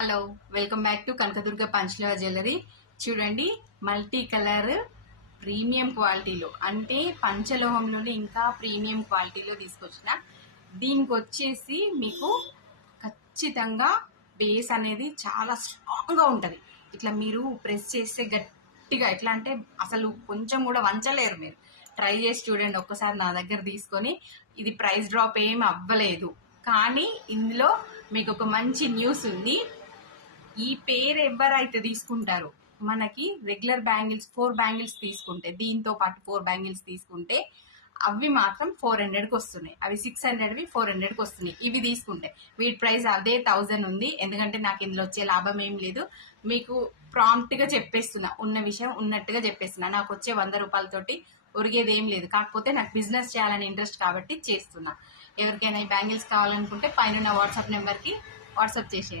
Hello, welcome back to Kanakadurga పంచలోహ jewellery. చూడండి, multi colour premium క్వాలిటీలో, అంటే పంచలోహంలోనే ఇంకా ప్రీమియం క్వాలిటీలో తీసుకొచ్చిన. దీనికి వచ్చేసి మీకు ఖచ్చితంగా బేస్ అనేది చాలా స్ట్రాంగ్గా ఉంటుంది. ఇట్లా మీరు ప్రెస్ చేస్తే గట్టిగా, ఎట్లా అంటే అసలు కొంచెం కూడా వంచలేరు. మీరు ట్రై చేసి చూడండి ఒక్కసారి నా దగ్గర తీసుకొని. ఇది ప్రైస్ డ్రాప్ ఏం అవ్వలేదు, కానీ ఇందులో మీకు ఒక మంచి న్యూస్ ఉంది. ఈ పేరు ఎవరైతే తీసుకుంటారో, మనకి రెగ్యులర్ బ్యాంగిల్స్ 4 బ్యాంగిల్స్ తీసుకుంటే, దీంతో పాటు 4 బ్యాంగిల్స్ తీసుకుంటే అవి మాత్రం 400కి వస్తున్నాయి. అవి 600వి 400కి వస్తున్నాయి. ఇవి తీసుకుంటే వీటి ప్రైస్ అదే 1000 ఉంది. ఎందుకంటే నాకు ఇందులో వచ్చే లాభం ఏం లేదు. మీకు ప్రాంప్ట్గా చెప్పేస్తున్నా, ఉన్న విషయం ఉన్నట్టుగా చెప్పేస్తున్నా. నాకు వచ్చే 100 రూపాయలతోటి ఒరిగేది ఏం లేదు. కాకపోతే నాకు బిజినెస్ చేయాలని ఇంట్రెస్ట్ కాబట్టి చేస్తున్నా. ఎవరికైనా ఈ బ్యాంగిల్స్ కావాలనుకుంటే పైన వాట్సాప్ నెంబర్కి వాట్సాప్ చేసేయండి.